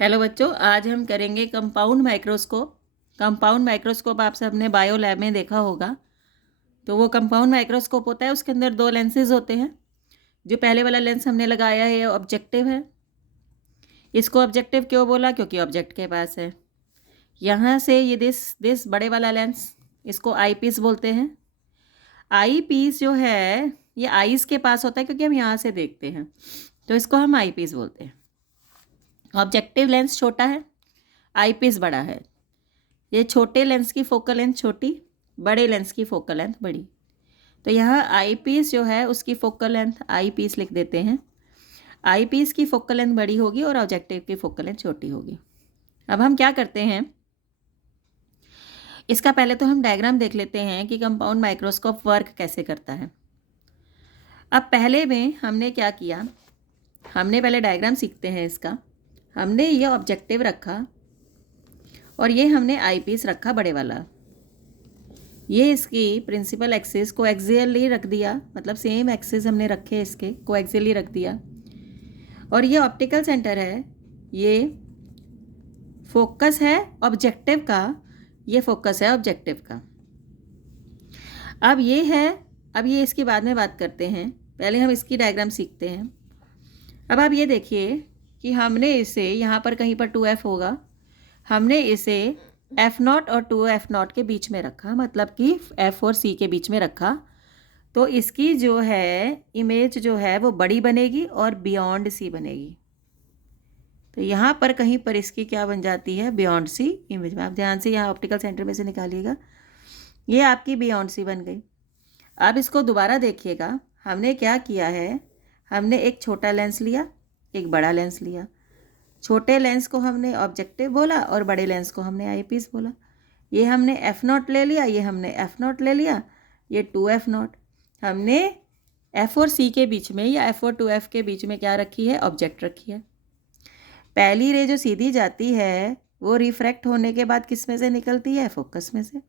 Hello बच्चों, आज हम करेंगे कंपाउंड माइक्रोस्कोप। कंपाउंड माइक्रोस्कोप आप सबने बायो लैब में देखा होगा। तो वो कंपाउंड माइक्रोस्कोप होता है, उसके अंदर दो लेंसेज होते हैं। जो पहले वाला लेंस हमने लगाया है ये ऑब्जेक्टिव है। इसको ऑब्जेक्टिव क्यों बोला? क्योंकि ऑब्जेक्ट के पास है। यहाँ से ये दिस बड़े वाला लेंस, इसको आई पीस बोलते हैं। आई पीस जो है ये आईज के पास होता है, क्योंकि हम यहाँ से देखते हैं, तो इसको हम आई पीस बोलते हैं। ऑब्जेक्टिव लेंस छोटा है, आई पीस बड़ा है। ये छोटे लेंस की फोकल लेंथ छोटी, बड़े लेंस की फोकल लेंथ बड़ी। तो यहाँ आई पीस जो है उसकी फोकल लेंथ आई पीस लिख देते हैं। आई पीस की फोकल लेंथ बड़ी होगी और ऑब्जेक्टिव की फोकल लेंथ छोटी होगी। अब हम क्या करते हैं, इसका पहले तो हम डायग्राम देख लेते हैं कि कंपाउंड माइक्रोस्कोप वर्क कैसे करता है। अब पहले में हमने क्या किया, हमने पहले डायग्राम सीखते हैं इसका। हमने ये ऑब्जेक्टिव रखा और ये हमने आई पीस रखा बड़े वाला। ये इसकी प्रिंसिपल एक्सिस को एक्सियली रख दिया, मतलब सेम एक्सिस हमने रखे इसके को एक्सियली रख दिया। और ये ऑप्टिकल सेंटर है, ये फोकस है ऑब्जेक्टिव का, ये फोकस है ऑब्जेक्टिव का। अब ये है, अब ये इसकी बाद में बात करते हैं, पहले हम इसकी डायग्राम सीखते हैं। अब आप ये देखिए कि हमने इसे यहाँ पर कहीं पर 2F होगा, हमने इसे F0 और 2F0 के बीच में रखा, मतलब कि F और C के बीच में रखा। तो इसकी जो है इमेज जो है वो बड़ी बनेगी और बियॉन्ड C बनेगी। तो यहाँ पर कहीं पर इसकी क्या बन जाती है, बियॉन्ड C इमेज में। आप ध्यान से यहाँ ऑप्टिकल सेंटर में से निकालिएगा, ये आपकी बियॉन्ड C बन गई। अब इसको दोबारा देखिएगा, हमने क्या किया है, हमने एक छोटा लेंस लिया, एक बड़ा लेंस लिया। छोटे लेंस को हमने ऑब्जेक्टिव बोला और बड़े लेंस को हमने आई पीस बोला। ये हमने F0 ले लिया, ये हमने F0 ले लिया, ये 2F0। हमने F और C के बीच में या F और 2F के बीच में क्या रखी है, ऑब्जेक्ट रखी है। पहली रे जो सीधी जाती है वो रिफ्रैक्ट होने के बाद किस में से निकलती है, फोकस में से।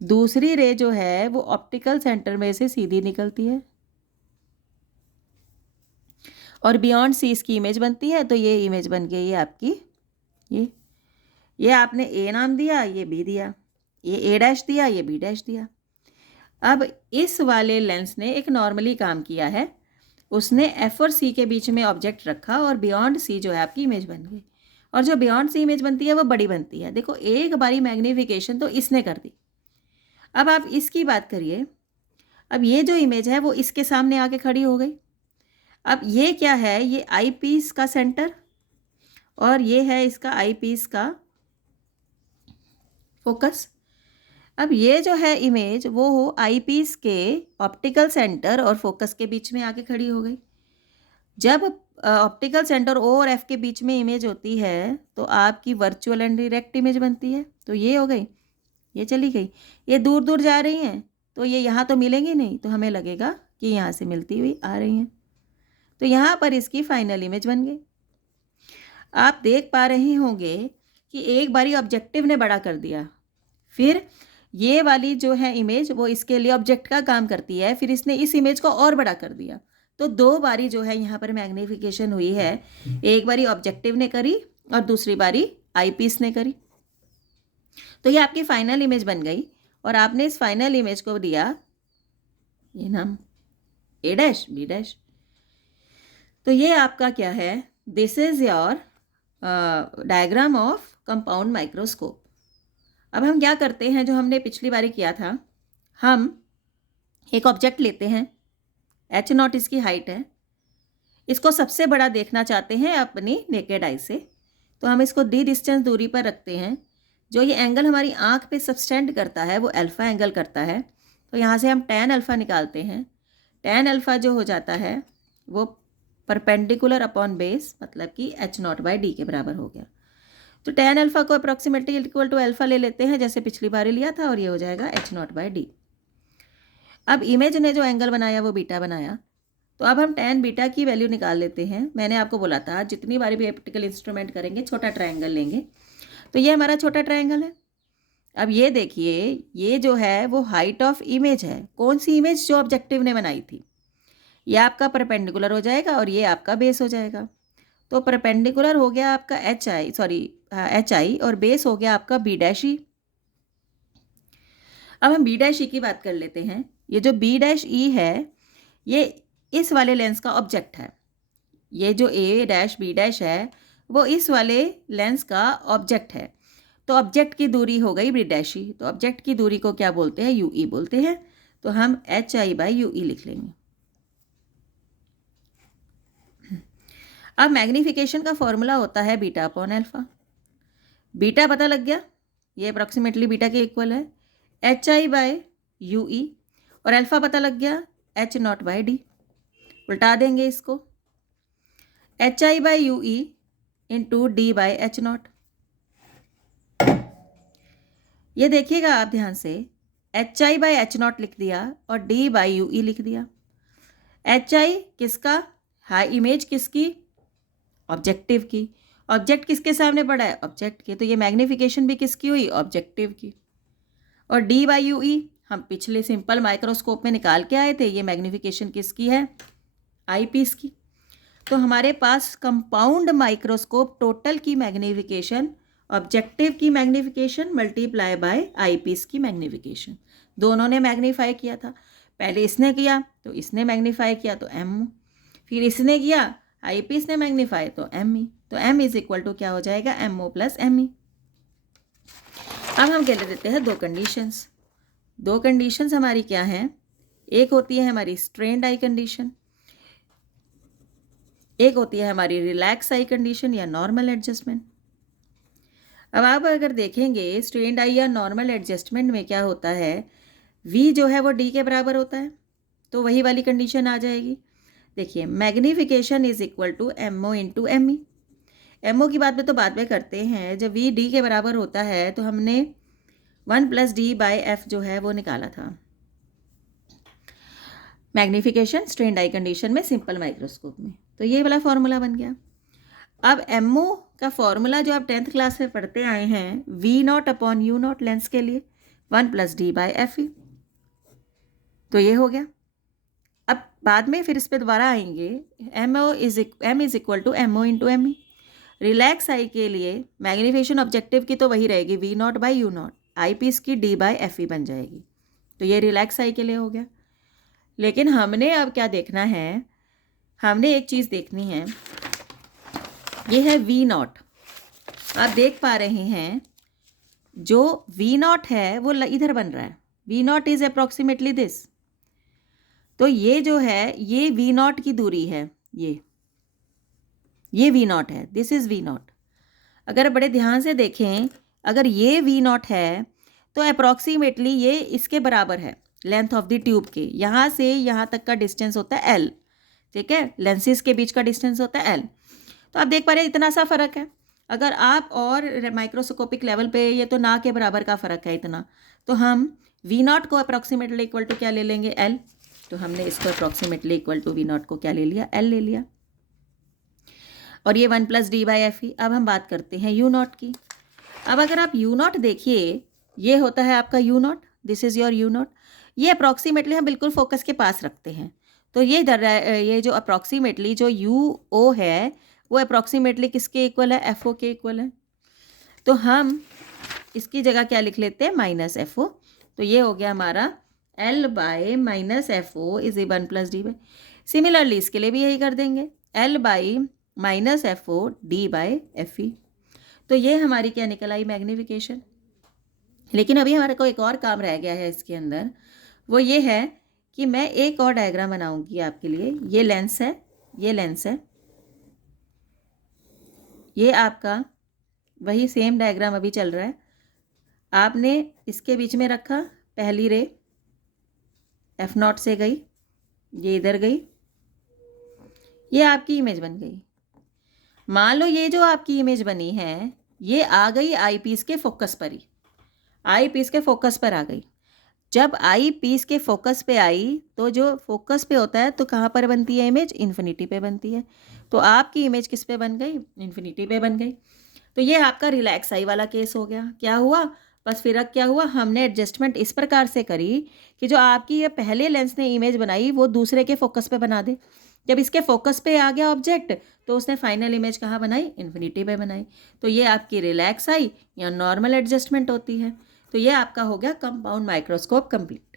दूसरी रे जो है वो ऑप्टिकल सेंटर में से सीधी निकलती है और बियॉन्ड C इसकी इमेज बनती है। तो ये इमेज बन गई है आपकी, ये आपने A नाम दिया, ये B दिया, ये A' दिया, ये B' दिया। अब इस वाले लेंस ने एक नॉर्मली काम किया है, उसने F और C के बीच में ऑब्जेक्ट रखा और बियॉन्ड C जो है आपकी इमेज बन गई। और जो बियॉन्ड C इमेज बनती है वो बड़ी बनती है। देखो एक बारी मैग्नीफिकेशन तो इसने कर दी। अब आप इसकी बात करिए, अब ये जो इमेज है वो इसके सामने आके खड़ी हो गई। अब ये क्या है, ये आई पीस का सेंटर और ये है इसका आई पीस का फोकस। अब ये जो है इमेज वो आई पीस के ऑप्टिकल सेंटर और फोकस के बीच में आके खड़ी हो गई। जब ऑप्टिकल सेंटर O और F के बीच में इमेज होती है तो आपकी वर्चुअल एंड डायरेक्ट इमेज बनती है। तो ये हो गई, ये चली गई, ये दूर दूर जा रही हैं तो ये यहाँ तो मिलेंगी नहीं, तो हमें लगेगा कि यहाँ से मिलती हुई आ रही हैं। तो यहाँ पर इसकी फाइनल इमेज बन गई। आप देख पा रहे होंगे कि एक बारी ऑब्जेक्टिव ने बड़ा कर दिया, फिर ये वाली जो है इमेज वो इसके लिए ऑब्जेक्ट का काम करती है, फिर इसने इस इमेज को और बड़ा कर दिया। तो दो बारी जो है यहाँ पर मैग्नीफिकेशन हुई है, एक बारी ऑब्जेक्टिव ने करी और दूसरी बारी आई पीस ने करी। तो ये आपकी फाइनल इमेज बन गई और आपने इस फाइनल इमेज को दिया ये नाम A' B'। तो ये आपका क्या है, this is your diagram of compound microscope. अब हम क्या करते हैं, जो हमने पिछली बारी किया था, हम एक ऑब्जेक्ट लेते हैं, H0 इसकी हाइट है, इसको सबसे बड़ा देखना चाहते हैं अपनी नेकेड आई से, तो हम इसको डी डिस्टेंस दूरी पर रखते हैं। जो ये एंगल हमारी आँख पे सबस्टेंड करता है वो अल्फ़ा एंगल करता है। तो यहाँ से हम tan अल्फ़ा निकालते हैं। tan अल्फ़ा जो हो जाता है वो परपेंडिकुलर अपॉन बेस, मतलब कि H0/d के बराबर हो गया। तो tan अल्फ़ा को अप्रॉक्सीमेटली इक्वल टू अल्फ़ा ले लेते हैं, जैसे पिछली बार लिया था, और ये हो जाएगा H0/d। अब इमेज ने जो एंगल बनाया वो बीटा बनाया, तो अब हम tan बीटा की वैल्यू निकाल लेते हैं। मैंने आपको बोला था जितनी बारी भी ऑप्टिकल इंस्ट्रूमेंट करेंगे छोटा ट्रायंगल लेंगे, तो ये हमारा छोटा ट्रायंगल है। अब ये देखिए, ये जो है वो हाइट ऑफ इमेज है। कौन सी इमेज? जो ऑब्जेक्टिव ने बनाई थी। ये आपका परपेंडिकुलर हो जाएगा और ये आपका बेस हो जाएगा। तो परपेंडिकुलर हो गया आपका एच आई और बेस हो गया आपका बी डैश ई। अब हम बी डैश ई की बात कर लेते हैं। ये जो बी डैश ई है ये इस वाले लेंस का ऑब्जेक्ट है। ये जो ए डैश बी डैश है वो इस वाले लेंस का ऑब्जेक्ट है। तो ऑब्जेक्ट की दूरी हो गई बी डैश ई, तो ऑब्जेक्ट की दूरी को क्या बोलते हैं, यू ई बोलते हैं। तो हम एच आई बाई यू ई लिख लेंगे। अब मैग्नीफिकेशन का फॉर्मूला होता है बीटा अपॉन अल्फा। बीटा पता लग गया, ये अप्रॉक्सीमेटली बीटा के इक्वल है H I by U E, और अल्फा पता लग गया एच नॉट बाय डी। उल्टा देंगे इसको, H I by U E into D by H not. ये देखिएगा आप ध्यान से, H I by H not लिख दिया और डी बाय यू ई लिख दिया। एच आई किसका, हाई इमेज किसकी, ऑब्जेक्टिव की। ऑब्जेक्ट किसके सामने पड़ा है, ऑब्जेक्ट के, तो ये मैग्नीफिकेशन भी किसकी हुई, ऑब्जेक्टिव की। और डी बाई यू ई हम पिछले सिंपल माइक्रोस्कोप में निकाल के आए थे, ये मैग्नीफिकेशन किसकी है, आई पीस की। तो हमारे पास कंपाउंड माइक्रोस्कोप टोटल की मैग्नीफिकेशन, ऑब्जेक्टिव की magnification multiply by eyepiece की मैग्नीफिकेशन, दोनों ने मैग्नीफाई किया था। पहले इसने किया तो इसने मैग्नीफाई किया तो एम, फिर इसने किया आई पीस ने मैग्नीफाई तो एम ई, तो एम इज इक्वल टू क्या हो जाएगा, M O plus M E. अब हम कह देते हैं दो कंडीशंस। दो कंडीशंस हमारी क्या हैं, एक होती है हमारी स्ट्रेन्ड आई कंडीशन, एक होती है हमारी रिलैक्स आई कंडीशन या नॉर्मल एडजस्टमेंट। अब आप अगर देखेंगे स्ट्रेन्ड आई या नॉर्मल एडजस्टमेंट में क्या होता है, वी जो है वो डी के बराबर होता है, तो वही वाली कंडीशन आ जाएगी। देखिए magnification is equal to M O into M E. M O की बात में तो बाद में करते हैं, जब वी डी के बराबर होता है तो हमने 1 प्लस डी बाई एफ जो है वो निकाला था मैग्नीफिकेशन स्ट्रेन्ड आई कंडीशन में सिंपल माइक्रोस्कोप में, तो ये वाला फॉर्मूला बन गया। अब एम ओ का फॉर्मूला जो आप 10th क्लास में पढ़ते आए हैं, V not upon U not lens के लिए 1 plus D by F E, तो ये हो गया। अब बाद में फिर इस पर दोबारा आएंगे, M is equal to M O into M E. Relax eye के लिए मैग्नीफिकेशन ऑब्जेक्टिव की तो वही रहेगी V not by U not, eyepiece की डी बाई एफ ई बन जाएगी, तो ये रिलैक्स आई के लिए हो गया। लेकिन हमने अब क्या देखना है, हमने एक चीज़ देखनी है, ये है वी नॉट। आप देख पा रहे हैं जो वी नॉट है वो इधर बन रहा है, V not is approximately this, तो ये जो है ये वी नॉट की दूरी है, ये वी नॉट है, दिस इज़ वी नॉट। अगर बड़े ध्यान से देखें, अगर ये वी नॉट है तो अप्रॉक्सीमेटली ये इसके बराबर है लेंथ ऑफ द ट्यूब के, यहाँ से यहाँ तक का डिस्टेंस होता है एल, ठीक है, लेंसेज के बीच का डिस्टेंस होता है एल। तो आप देख पा रहे हैं इतना सा फ़र्क है। अगर आप और माइक्रोस्कोपिक लेवल पे, ये तो ना के बराबर का फ़र्क है इतना, तो हम वी नॉट को अप्रॉक्सीमेटली इक्वल टू क्या ले लेंगे, एल। तो हमने इसको approximately equal to V not को क्या ले लिया, एल ले लिया, और ये 1 प्लस डी बाई एफ ई। अब हम बात करते हैं यू नॉट की। अब अगर आप यू नॉट देखिए, ये होता है आपका you not, this is your you not, ये अप्रॉक्सीमेटली हम बिल्कुल फोकस के पास रखते हैं, तो ये जो अप्रॉक्सीमेटली जो यू ओ है वो अप्रॉक्सीमेटली किसके इक्वल है, एफ ओ के इक्वल है। तो हम इसकी जगह क्या लिख लेते हैं, माइनस एफ ओ, तो ये हो गया हमारा L by minus F O is 1 plus D by. Similarly इसके लिए भी यही कर देंगे, L by minus F O D by F E. तो ये हमारी क्या निकल आई, मैग्नीफिकेशन। लेकिन अभी हमारे को एक और काम रह गया है इसके अंदर, वो ये है कि मैं एक और डायग्राम बनाऊंगी आपके लिए। ये लेंस है, ये लेंस है, ये आपका वही सेम डायग्राम अभी चल रहा है। आपने इसके बीच में रखा, पहली रे एफ नॉट से गई, ये इधर गई, ये आपकी इमेज बन गई। मान लो ये जो आपकी इमेज बनी है ये आ गई आई पीस के फोकस पर ही, आई पीस के फोकस पर आ गई। जब आई पीस के फोकस पे आई तो जो फोकस पे होता है तो कहाँ पर बनती है इमेज, इन्फिनिटी पे बनती है। तो आपकी इमेज किस पे बन गई, इन्फिनिटी पे बन गई। तो ये आपका रिलैक्स आई वाला केस हो गया। क्या हुआ, बस फ़र्क क्या हुआ, हमने एडजस्टमेंट इस प्रकार से करी कि जो आपकी ये पहले लेंस ने इमेज बनाई वो दूसरे के फोकस पे बना दे। जब इसके फोकस पे आ गया ऑब्जेक्ट तो उसने फाइनल इमेज कहाँ बनाई, इन्फिनिटी पे बनाई। तो ये आपकी रिलैक्स आई या नॉर्मल एडजस्टमेंट होती है। तो ये आपका हो गया कंपाउंड माइक्रोस्कोप कंप्लीट।